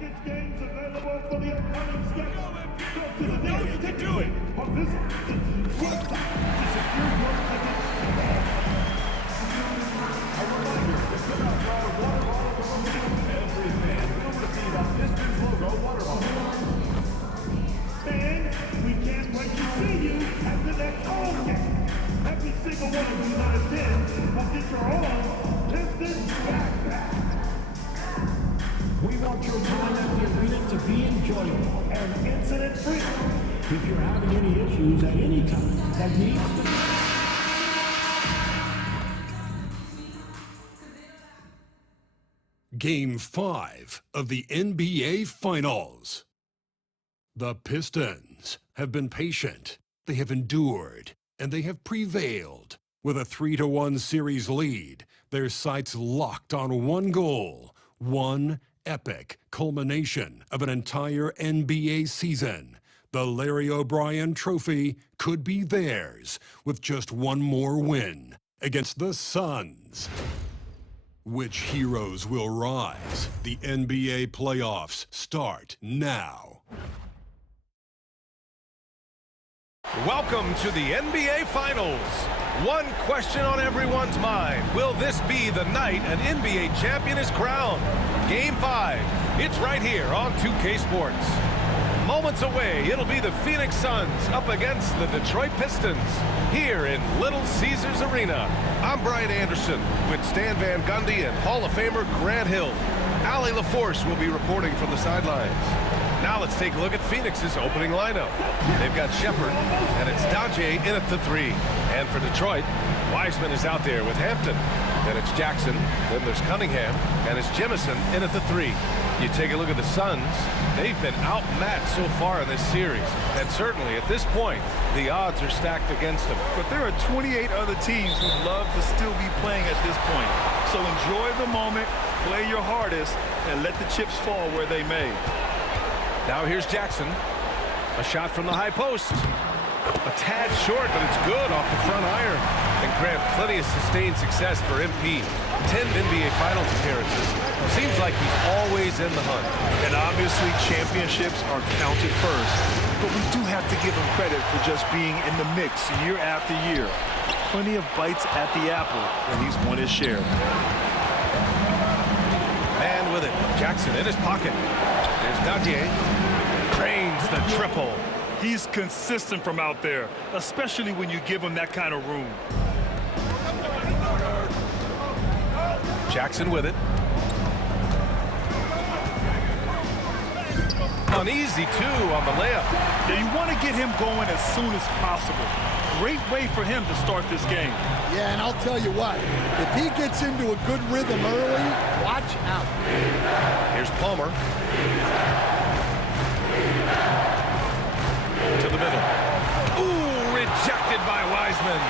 Package games available for the upcoming schedule. Go to the You can do it. Or visit the team's website to secure your tickets today. A reminder to fill out your water bottle. Every fan will receive a Pistons logo water bottle. Fans, we can't wait to see you at the next home game. Every single one of you that attends will get your own Pistons backpack. We want your time at the arena to be enjoyable And incident-free. If you're having any issues at any time that needs to be... Game 5 of the NBA Finals. The Pistons have been patient, they have endured, and they have prevailed. With a 3-1 series lead, their sights locked on one goal, one epic culmination of an entire NBA season. The Larry O'Brien Trophy could be theirs with just one more win against the Suns. Which heroes will rise? The NBA playoffs start now. Welcome to the NBA Finals. One question on everyone's mind. Will this be the night an NBA champion is crowned? Game 5. It's right here on 2K Sports. Moments away, it'll be the Phoenix Suns up against the Detroit Pistons here in Little Caesars Arena. I'm Brian Anderson with Stan Van Gundy and Hall of Famer Grant Hill. Allie LaForce will be reporting from the sidelines. Now let's take a look at Phoenix's opening lineup. They've got Shepard, and it's Daje in at the 3. And for Detroit, Wiseman is out there with Hampton. Then it's Jackson, then there's Cunningham, and it's Jemison in at the 3. You take a look at the Suns, they've been outmatched so far in this series. And certainly at this point, the odds are stacked against them. But there are 28 other teams who'd love to still be playing at this point. So enjoy the moment, play your hardest, and let the chips fall where they may. Now here's Jackson. A shot from the high post. A tad short, but it's good off the front iron. And Grant, plenty of sustained success for MP. 10 NBA Finals appearances. Seems like he's always in the hunt. And obviously championships are counted first. But we do have to give him credit for just being in the mix year after year. Plenty of bites at the apple, and he's won his share. Man with it. Jackson in his pocket. There's Daje. Cranes the triple. He's consistent from out there, especially when you give him that kind of room. Jackson with it. Uneasy, too, on the layup. Now, you want to get him going as soon as possible. Great way for him to start this game. Yeah, and I'll tell you what, if he gets into a good rhythm early, watch out. Here's Palmer. To the middle. Ooh, rejected by Wiseman.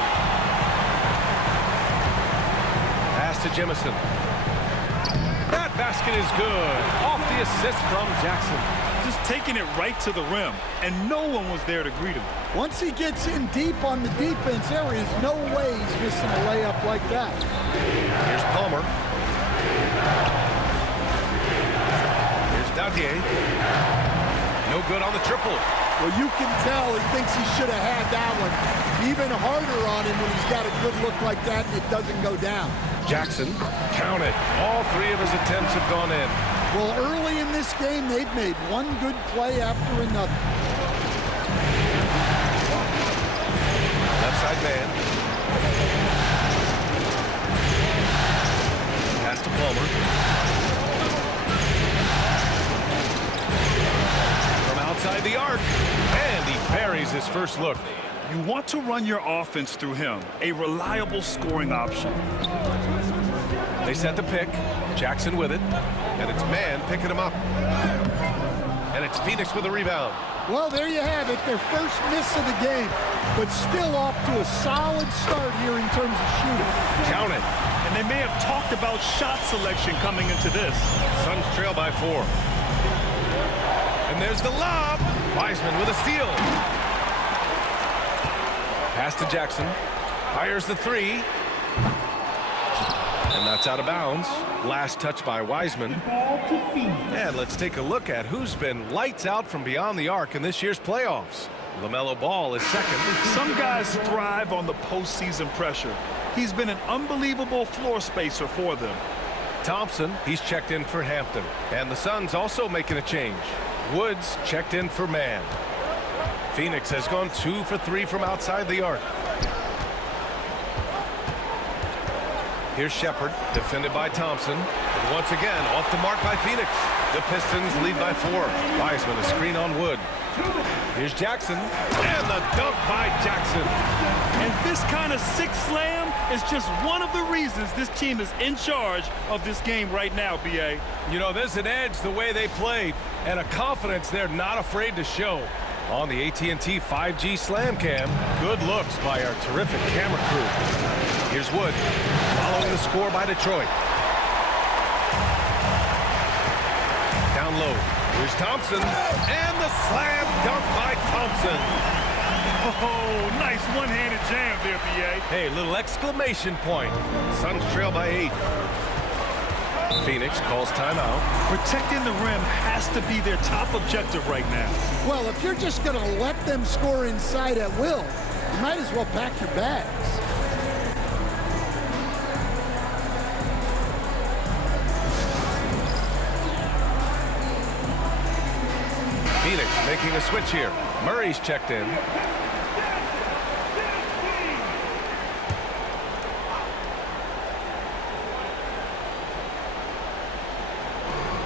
Pass to Jemison. That basket is good. Off the assist from Jackson. Just taking it right to the rim, and no one was there to greet him. Once he gets in deep on the defense, there is no way he's missing a layup like that. Here's Palmer. Here's Daje. No good on the triple. Well, you can tell he thinks he should have had that one. Even harder on him when he's got a good look like that and it doesn't go down. Jackson, count it. All 3 of his attempts have gone in. Well, early in this game, they've made one good play after another. Left side man. Pass to Palmer. From outside the arc. And he buries his first look. You want to run your offense through him, a reliable scoring option. They set the pick. Jackson with it. And it's man picking him up. And it's Phoenix with a rebound. Well, there you have it, their first miss of the game, but still off to a solid start here in terms of shooting. Count it. And they may have talked about shot selection coming into this. Suns trail by 4. And there's the lob. Wiseman with a steal. Pass to Jackson. Fires the 3. And that's out of bounds. Last touch by Wiseman. Ball to Phoenix. And let's take a look at who's been lights out from beyond the arc in this year's playoffs. LaMelo Ball is second. Some guys thrive on the postseason pressure. He's been an unbelievable floor spacer for them. Thompson, he's checked in for Hampton. And the Suns also making a change. Woods checked in for Mann. Phoenix has gone 2 for 3 from outside the arc. Here's Shepherd, defended by Thompson. And once again, off the mark by Phoenix. The Pistons lead by 4. Wiseman, a screen on Wood. Here's Jackson, and the dunk by Jackson. And this kind of six slam is just one of the reasons this team is in charge of this game right now, B.A. You know, there's an edge the way they played, and a confidence they're not afraid to show. On the AT&T 5G Slam Cam, good looks by our terrific camera crew. Here's Wood, following the score by Detroit. Down low, here's Thompson, and the slam dunk by Thompson. Oh, nice one-handed jam there, B.A. Hey, little exclamation point. Suns trail by 8. Phoenix calls timeout. Protecting the rim has to be their top objective right now. Well, if you're just going to let them score inside at will, you might as well pack your bags. Phoenix making a switch here. Murray's checked in.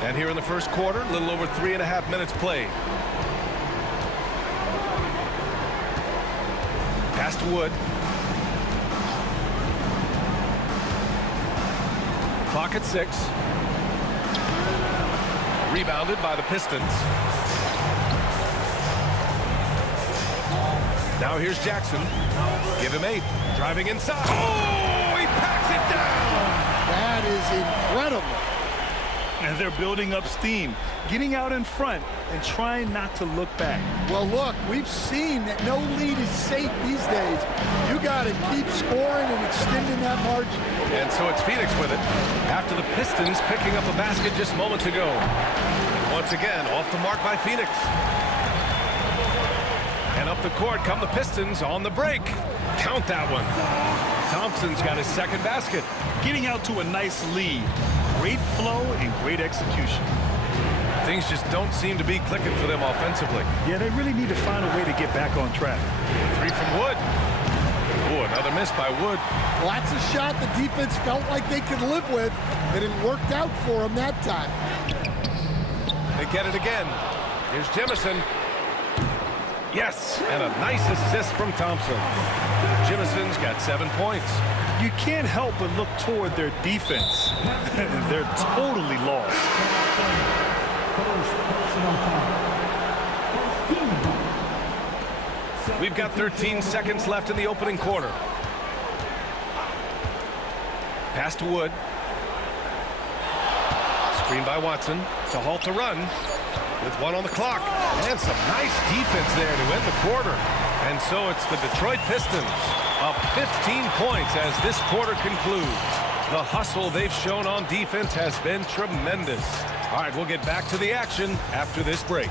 And here in the first quarter, a little over 3.5 minutes played. Pass to Wood. Clock at 6. Rebounded by the Pistons. Now here's Jackson. Give him 8. Driving inside. Oh, he packs it down. That is incredible. And they're building up steam, getting out in front and trying not to look back. Well, look, we've seen that no lead is safe these days. You got to keep scoring and extending that margin. And so it's Phoenix with it after the Pistons picking up a basket just moments ago. Once again, off the mark by Phoenix. And up the court come the Pistons on the break. Count that one. Thompson's got his second basket. Getting out to a nice lead. Great flow and great execution. Things just don't seem to be clicking for them offensively. Yeah, they really need to find a way to get back on track. 3 from Wood. Oh, another miss by Wood. Well, that's a shot the defense felt like they could live with, and it worked out for them that time. They get it again. Here's Jemison. Yes, and a nice assist from Thompson. Jemison's got 7 points. You can't help but look toward their defense. They're totally lost. We've got 13 seconds left in the opening quarter. Pass to Wood. Screen by Watson to halt the run with 1 on the clock. And some nice defense there to end the quarter. And so it's the Detroit Pistons up 15 points as this quarter concludes. The hustle they've shown on defense has been tremendous. All right, we'll get back to the action after this break.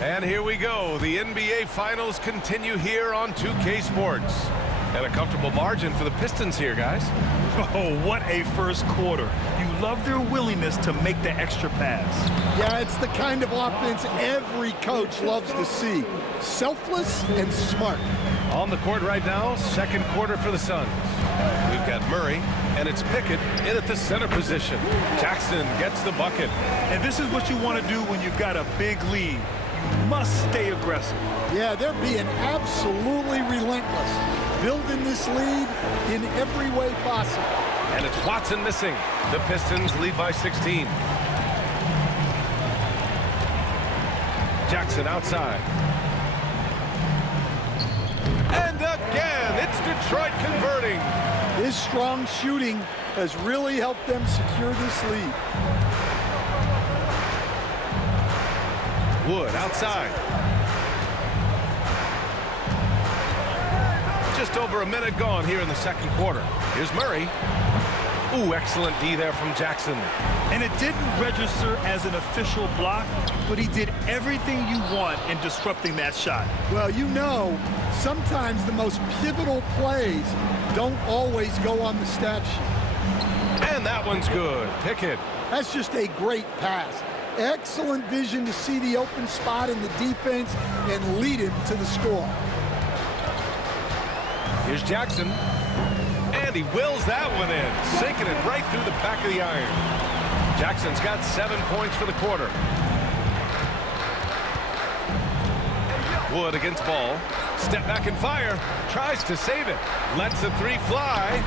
And here we go. The NBA Finals continue here on 2K Sports. And a comfortable margin for the Pistons here, guys. Oh, what a first quarter. You love their willingness to make the extra pass. Yeah, it's the kind of offense every coach loves to see. Selfless and smart. On the court right now, second quarter for the Suns. We've got Murray, and it's Pickett in at the center position. Jackson gets the bucket. And this is what you want to do when you've got a big lead. You must stay aggressive. Yeah, they're being absolutely relentless. Building this lead in every way possible. And it's Watson missing. The Pistons lead by 16. Jackson outside. And again, it's Detroit converting. This his strong shooting has really helped them secure this lead. Wood outside. Just over a minute gone here in the second quarter. Here's Murray. Ooh, excellent D there from Jackson. And it didn't register as an official block, but he did everything you want in disrupting that shot. Well, you know, sometimes the most pivotal plays don't always go on the stat sheet. And that one's good. Pickett. That's just a great pass. Excellent vision to see the open spot in the defense and lead him to the score. Here's Jackson. And he wills that one in, sinking it right through the back of the iron. Jackson's got 7 points for the quarter. Wood against ball. Step back and fire. Tries to save it. Lets the three fly.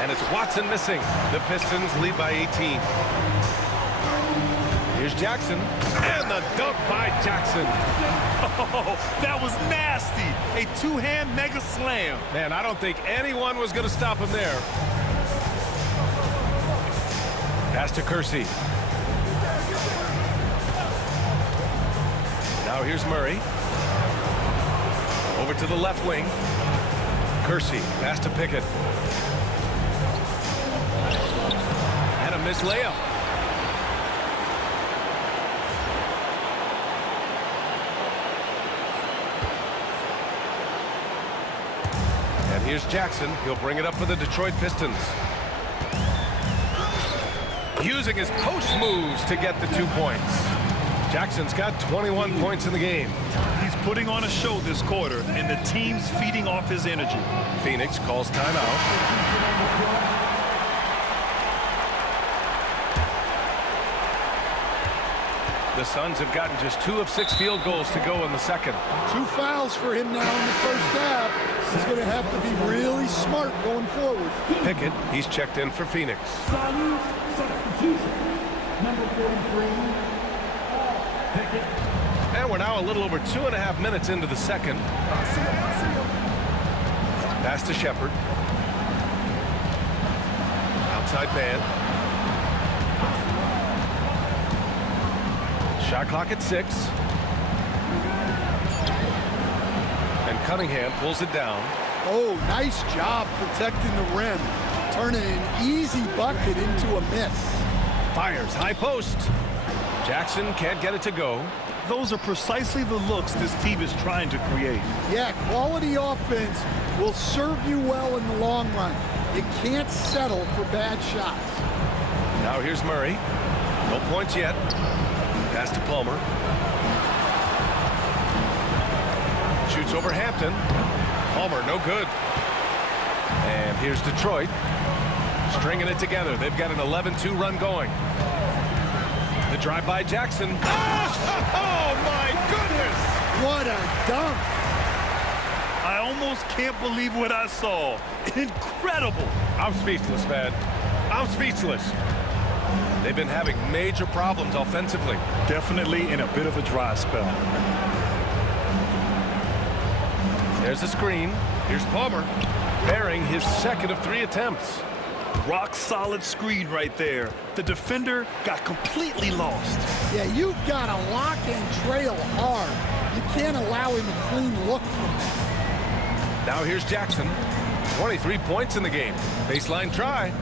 And it's Watson missing. The Pistons lead by 18. Here's Jackson. And the dunk by Jackson. Oh, that was nasty. A two-hand mega slam. Man, I don't think anyone was going to stop him there. Pass to Kersey. Now here's Murray. Over to the left wing. Kersey, pass to Pickett. And a missed layup. And here's Jackson. He'll bring it up for the Detroit Pistons. Using his post moves to get the 2 points. Jackson's got 21 points in the game. He's putting on a show this quarter, and the team's feeding off his energy. Phoenix calls timeout. The Suns have gotten just 2 of 6 field goals to go in the second. 2 fouls for him now in the first half. He's going to have to be really smart going forward. Pickett, he's checked in for Phoenix. Substitution. Number 43, Pickett. And we're now a little over 2.5 minutes into the second. Pass to Shepard. Outside man. Shot clock at 6. And Cunningham pulls it down. Oh, nice job protecting the rim. Turning an easy bucket into a miss. Fires high post. Jackson can't get it to go. Those are precisely the looks this team is trying to create. Yeah, quality offense will serve you well in the long run. You can't settle for bad shots. Now here's Murray. No points yet. Pass to Palmer. Shoots over Hampton. Palmer, no good. And here's Detroit. Stringing it together. They've got an 11-2 run going. The drive by Jackson. Oh, my goodness! What a dunk! I almost can't believe what I saw. Incredible! I'm speechless, man. I'm speechless. They've been having major problems offensively. Definitely in a bit of a dry spell. There's a screen. Here's Palmer, bearing his second of 3 attempts. Rock solid screen right there. The defender got completely lost. Yeah, you've got to lock and trail hard. You can't allow him a clean look from that. Now here's Jackson. 23 points in the game. Baseline try.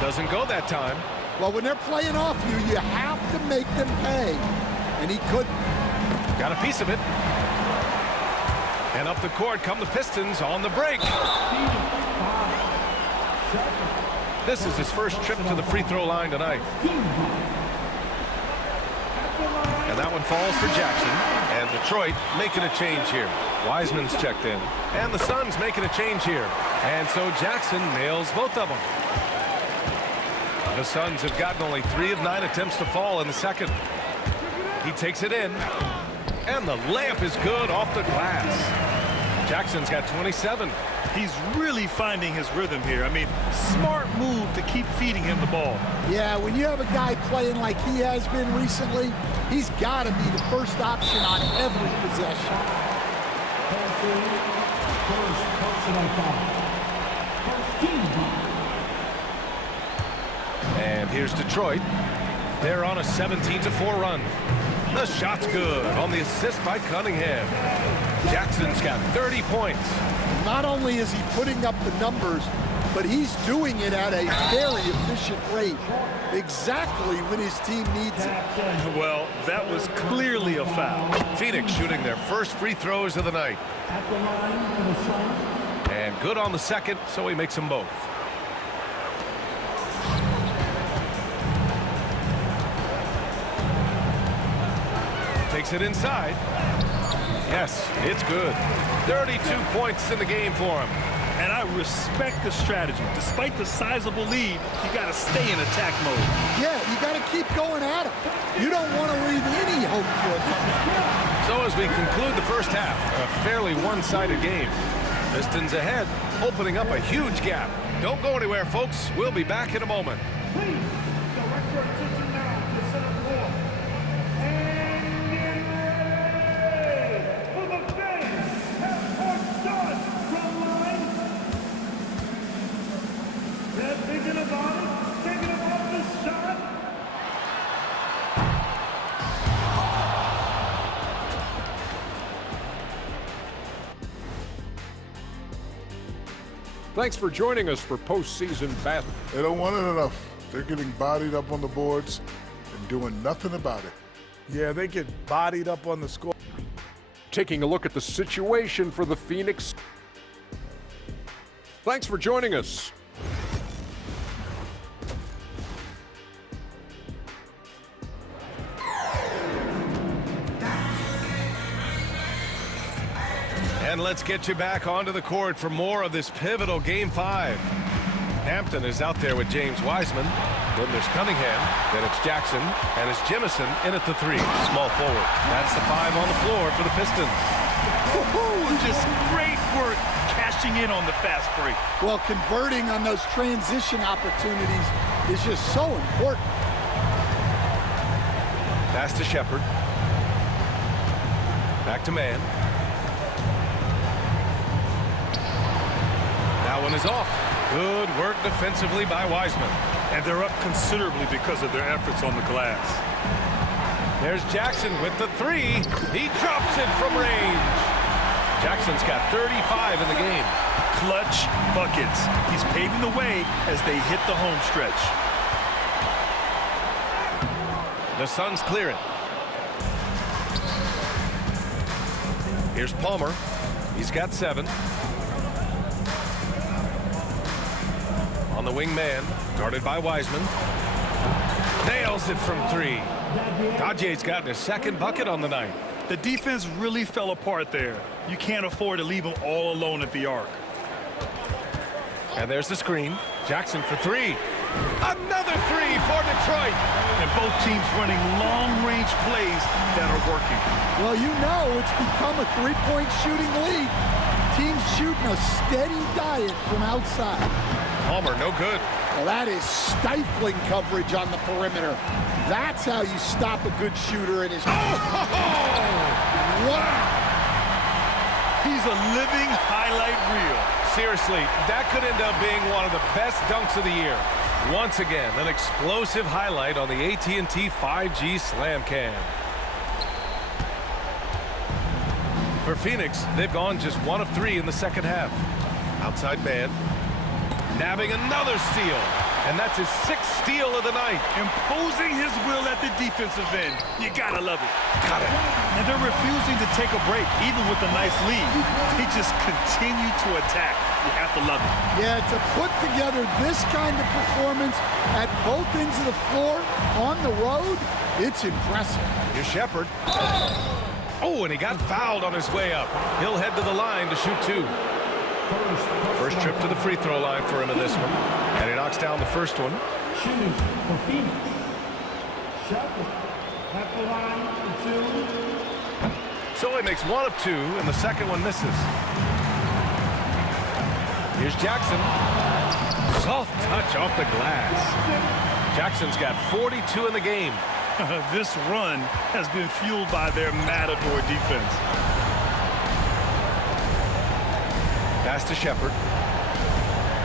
Doesn't go that time. Well, when they're playing off you, you have to make them pay. And he couldn't. Got a piece of it. And up the court come the Pistons on the break. This is his first trip to the free throw line tonight. And that one falls for Jackson. And Detroit making a change here. Wiseman's checked in. And the Suns making a change here. And so Jackson nails both of them. The Suns have gotten only 3 of 9 attempts to fall in the second. He takes it in. And the layup is good off the glass. Jackson's got 27. He's really finding his rhythm here. I mean, smart move to keep feeding him the ball. Yeah, when you have a guy playing like he has been recently, he's got to be the first option on every possession. First personal foul. First team foul. Here's Detroit. They're on a 17-4 run. The shot's good on the assist by Cunningham. Jackson's got 30 points. Not only is he putting up the numbers, but he's doing it at a very efficient rate, exactly when his team needs it. Well, that was clearly a foul. Phoenix shooting their first free throws of the night. At the line for the Suns. And good on the second, so he makes them both. Takes it inside. Yes, it's good. 32 points in the game for him. And I respect the strategy. Despite the sizable lead, you got to stay in attack mode. Yeah, you got to keep going at him. You don't want to leave any hope for a comeback. So as we conclude the first half, a fairly one-sided game. Pistons ahead, opening up a huge gap. Don't go anywhere, folks. We'll be back in a moment. Please, direct your attention now to center court. And get ready for the fans. Half-court shot from line. They're thinking about the shot. Thanks for joining us for postseason battle. They don't want it enough. They're getting bodied up on the boards and doing nothing about it. Yeah, they get bodied up on the score. Taking a look at the situation for the Phoenix. Thanks for joining us. And let's get you back onto the court for more of this pivotal Game 5. Hampton is out there with James Wiseman. Then there's Cunningham. Then it's Jackson. And it's Jemison in at the 3. Small forward. That's the 5 on the floor for the Pistons. Just great work cashing in on the fast break. Well, converting on those transition opportunities is just so important. Pass to Shepard. Back to man. That one is off. Good work defensively by Wiseman. And they're up considerably because of their efforts on the glass. There's Jackson with the 3. He drops it from range. Jackson's got 35 in the game. Clutch buckets. He's paving the way as they hit the home stretch. The Suns clear it. Here's Palmer. He's got 7. On the wing man, guarded by Wiseman. Nails it from 3. Dajie's gotten his second bucket on the night. The defense really fell apart there. You can't afford to leave them all alone at the arc. And there's the screen. Jackson for 3. Another 3 for Detroit. And both teams running long-range plays that are working. Well, you know it's become a three-point shooting league. Teams shooting a steady diet from outside. Palmer, no good. Well, that is stifling coverage on the perimeter. That's how you stop a good shooter in his... Wow! He's a living highlight reel. Seriously, that could end up being one of the best dunks of the year. Once again, an explosive highlight on the AT&T 5G Slam Cam. For Phoenix, they've gone just 1 of 3 in the second half. Outside man. Nabbing another steal. And that's his 6th steal of the night. Imposing his will at the defensive end. You gotta love it. Got it. And they're refusing to take a break, even with a nice lead. They just continue to attack. You have to love it. Yeah, to put together this kind of performance at both ends of the floor on the road, it's impressive. Here's Shepard. Oh, and he got fouled on his way up. He'll head to the line to shoot 2. First trip to the free throw line for him in this one. And he knocks down the first one. Shooting for Phoenix. Shepard at the line for 2. So he makes 1 of 2, and the second one misses. Here's Jackson. Soft touch off the glass. Jackson's got 42 in the game. This run has been fueled by their matador defense. Pass to Shepard.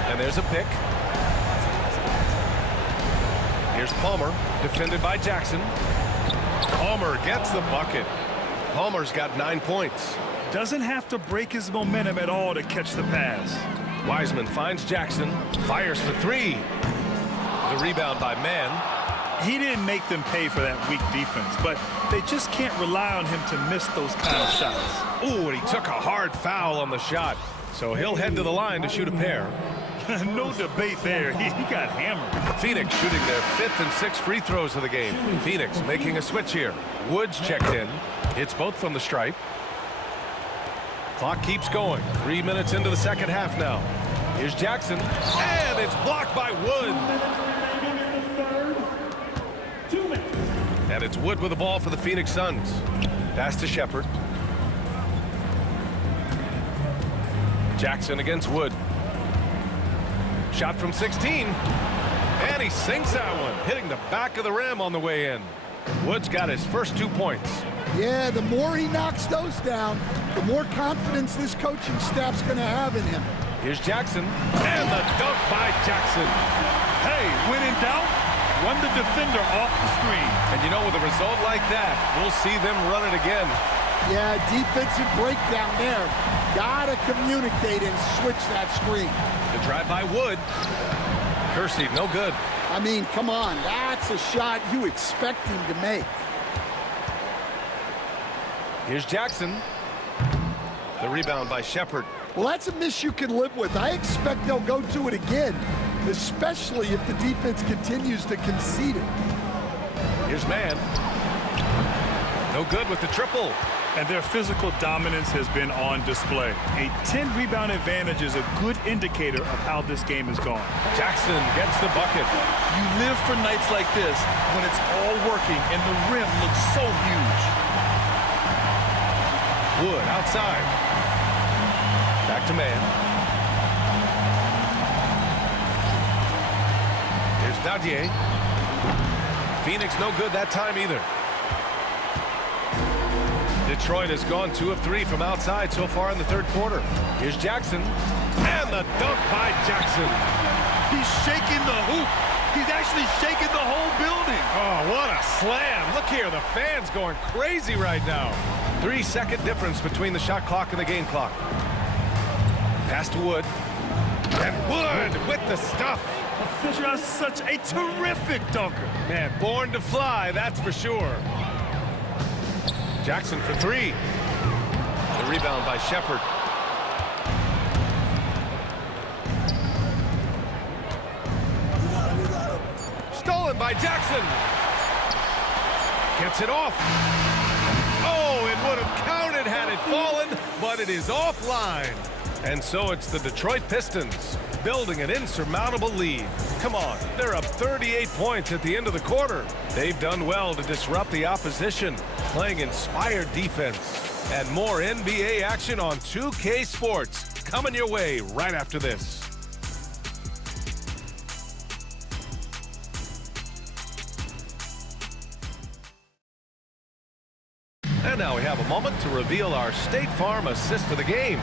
And there's a pick. Here's Palmer, defended by Jackson. Palmer gets the bucket. Palmer's got 9 points. Doesn't have to break his momentum at all to catch the pass. Wiseman finds Jackson, fires for 3. The rebound by Mann. He didn't make them pay for that weak defense, but they just can't rely on him to miss those kind of shots. Ooh, and he took a hard foul on the shot. So he'll head to the line to shoot a pair. No debate there. He got hammered. Phoenix shooting their 5th and 6th free throws of the game. Phoenix making a switch here. Woods checked in. It's both from the stripe. Clock keeps going. 3 minutes into the second half now. Here's Jackson, and it's blocked by Wood. And it's Wood with the ball for the Phoenix Suns. Pass to Shepherd. Jackson against Wood. Shot from 16. And he sinks that one, hitting the back of the rim on the way in. Wood's got his first 2 points. Yeah, the more he knocks those down, the more confidence this coaching staff's going to have in him. Here's Jackson, and the dunk by Jackson. Hey, when in doubt, run the defender off the screen. And you know, with a result like that, we'll see them run it again. Yeah, defensive breakdown there. Gotta communicate and switch that screen. The drive by Wood. Kersey, no good. I mean, come on, that's a shot you expect him to make. Here's Jackson. The rebound by Shepherd. Well, that's a miss you can live with. I expect they'll go to it again, especially if the defense continues to concede it. Here's Mann. No good with the triple. And their physical dominance has been on display. A 10-rebound advantage is a good indicator of how this game is going. Jackson gets the bucket. You live for nights like this when it's all working and the rim looks so huge. Wood outside. Back to Mann. Here's Dadier. Phoenix no good that time either. Detroit has gone 2 of 3 from outside so far in the third quarter. Here's Jackson. And the dunk by Jackson. He's shaking the hoop. He's actually shaking the whole building. Oh, what a slam. Look here, the fans going crazy right now. 3-second difference between the shot clock and the game clock. Pass to Wood. And Wood with the stuff. Just such a terrific dunker. Man, born to fly, that's for sure. Jackson for 3. The rebound by Shepherd. Stolen by Jackson. Gets it off. Oh, it would have counted had it fallen, but it is offline. And so it's the Detroit Pistons building an insurmountable lead. Come on, they're up 38 points at the end of the quarter. They've done well to disrupt the opposition, playing inspired defense. And more NBA action on 2K Sports coming your way right after this. And now we have a moment to reveal our State Farm assist of the game.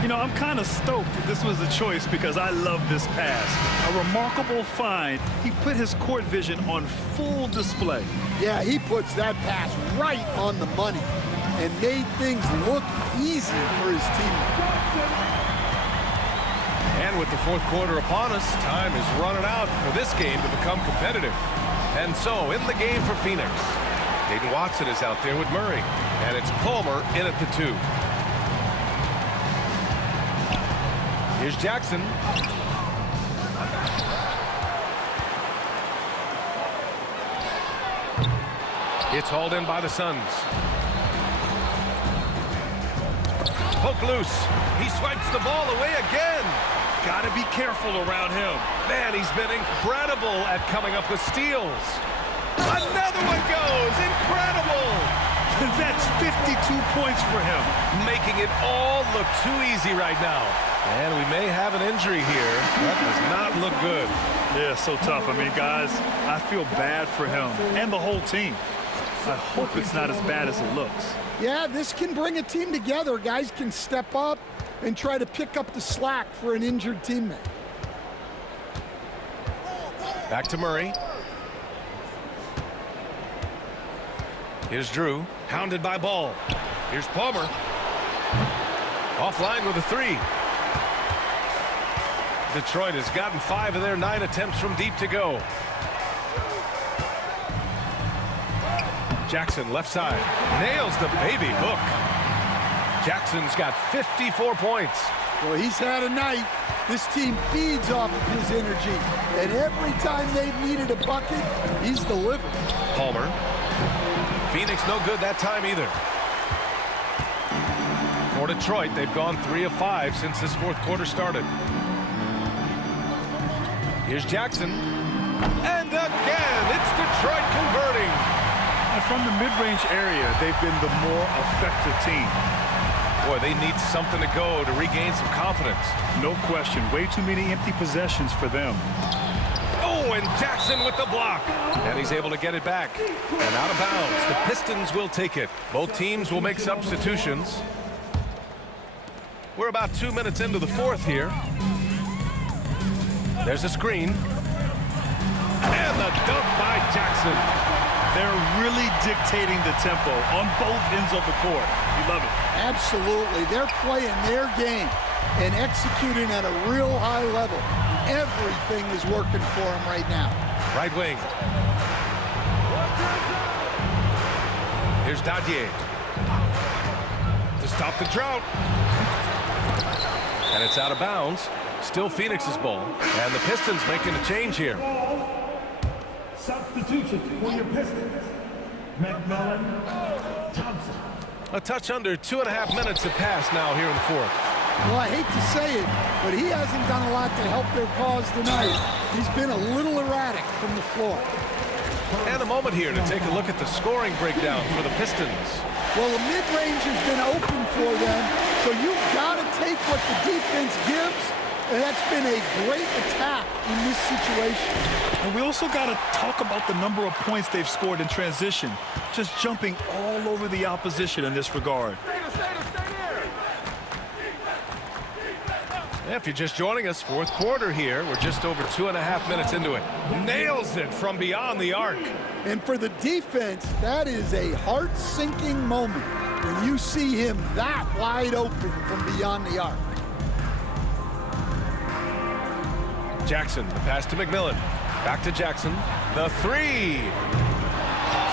You know, I'm kind of stoked that this was a choice because I love this pass. A remarkable find. He put his court vision on full display. Yeah, he puts that pass right on the money and made things look easy for his team. And with the fourth quarter upon us, time is running out for this game to become competitive. And so, in the game for Phoenix, Dayton Watson is out there with Murray, and it's Palmer in at the 2. Here's Jackson. It's hauled in by the Suns. Poke loose. He swipes the ball away again. Gotta be careful around him. Man, he's been incredible at coming up with steals. Another one goes. Incredible. That's 52 points for him. Making it all look too easy right now. And we may have an injury here. That does not look good. Yeah, so tough. I mean, guys, I feel bad for him and the whole team. I hope it's not as bad as it looks. Yeah, this can bring a team together. Guys can step up and try to pick up the slack for an injured teammate. Back to Murray. Here's Drew, hounded by Ball. Here's Palmer. Offline with a 3. Detroit has gotten 5 of their 9 attempts from deep to go. Jackson left side. Nails the baby hook. Jackson's got 54 points. Well, he's had a night. This team feeds off of his energy. And every time they've needed a bucket, he's delivered. Palmer. Phoenix no good that time either. For Detroit, they've gone 3 of 5 since this fourth quarter started. Here's Jackson. And again, it's Detroit converting. And from the mid-range area, they've been the more effective team. Boy, they need something to go to regain some confidence. No question. Way too many empty possessions for them. Oh, and Jackson with the block. And he's able to get it back. And out of bounds. The Pistons will take it. Both teams will make substitutions. We're about 2 minutes into the fourth here. There's a screen. And the dunk by Jackson. They're really dictating the tempo on both ends of the court. You love it. Absolutely. They're playing their game and executing at a real high level. Everything is working for them right now. Right wing. Here's Dadier. To stop the drought. And it's out of bounds. Still Phoenix's ball. And the Pistons making a change here. Substitution for your Pistons. McMillan, Thompson. A touch under 2.5 minutes have passed now here in the fourth. Well, I hate to say it, but he hasn't done a lot to help their cause tonight. He's been a little erratic from the floor. And a moment here to take a look at the scoring breakdown for the Pistons. Well, the mid-range has been open for them, so you've got to take what the defense gives, and that's been a great attack in this situation. And we also got to talk about the number of points they've scored in transition, just jumping all over the opposition in this regard. If you're just joining us, fourth quarter here. We're just over 2.5 minutes into it. Nails it from beyond the arc. And for the defense, that is a heart-sinking moment when you see him that wide open from beyond the arc. Jackson, the pass to McMillan. Back to Jackson. The 3.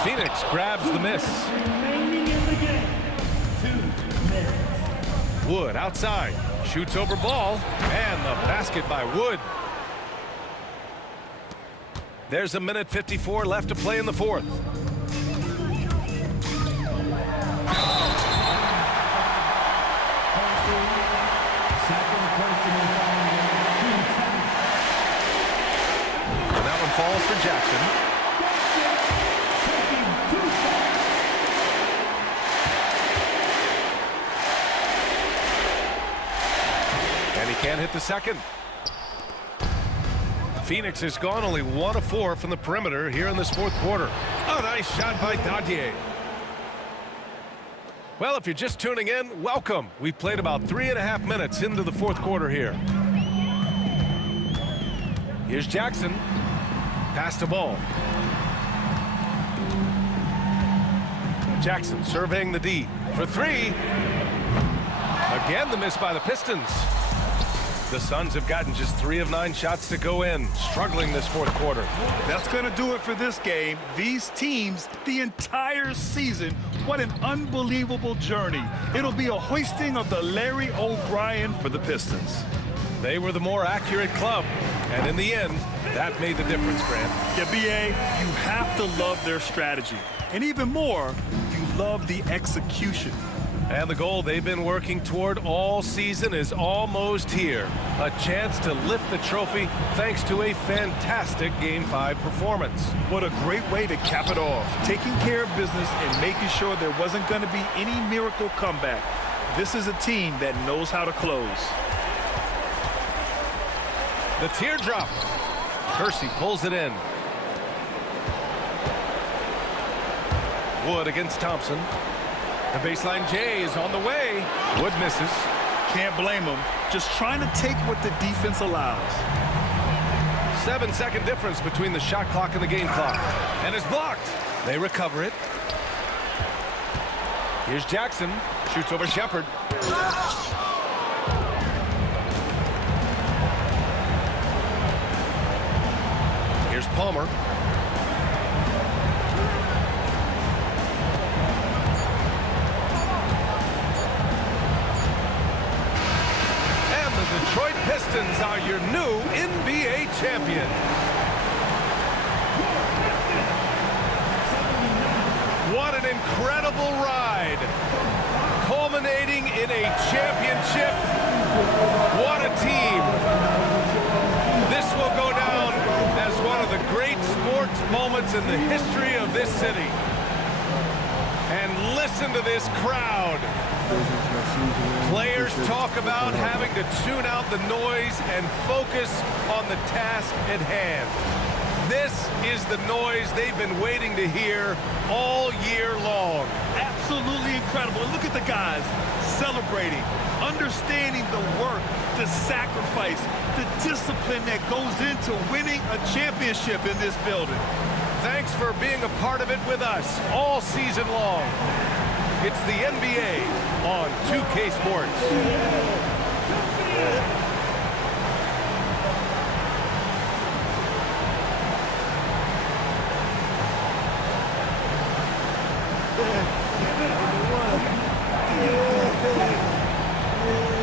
Phoenix grabs the miss. Remaining in the game. 2 minutes. Wood outside. Shoots over ball. And the basket by Wood. There's 1:54 left to play in the fourth. And that one falls for Jackson. And he can't hit the second. Phoenix has gone only 1 of 4 from the perimeter here in this fourth quarter. A nice shot by Dadier. Well, if you're just tuning in, welcome. We've played about 3.5 minutes into the fourth quarter here. Here's Jackson. Pass to Ball. Jackson surveying the D for 3. Again, the miss by the Pistons. The Suns have gotten just 3 of 9 shots to go in, struggling this fourth quarter. That's going to do it for this game. These teams, the entire season, what an unbelievable journey. It'll be a hoisting of the Larry O'Brien for the Pistons. They were the more accurate club, and in the end, that made the difference, Grant. Yeah, B.A., you have to love their strategy. And even more, you love the execution. And the goal they've been working toward all season is almost here. A chance to lift the trophy thanks to a fantastic Game 5 performance. What a great way to cap it off. Taking care of business and making sure there wasn't going to be any miracle comeback. This is a team that knows how to close. The teardrop. Kersey pulls it in. Wood against Thompson. The baseline J is on the way. Wood misses. Can't blame him. Just trying to take what the defense allows. 7-second difference between the shot clock and the game clock. And it's blocked. They recover it. Here's Jackson. Shoots over Shepard. Here's Palmer. And the Detroit Pistons are your new NBA champions. What an incredible ride, culminating in a championship. What a team. This will go down as one of the great sports moments in the history of this city. And listen to this crowd. Players talk about having to tune out the noise and focus on the task at hand. This is the noise they've been waiting to hear all year long. Absolutely incredible. And look at the guys celebrating, understanding the work, the sacrifice, the discipline that goes into winning a championship in this building. Thanks for being a part of it with us all season long. It's the NBA on 2K Sports. Yeah.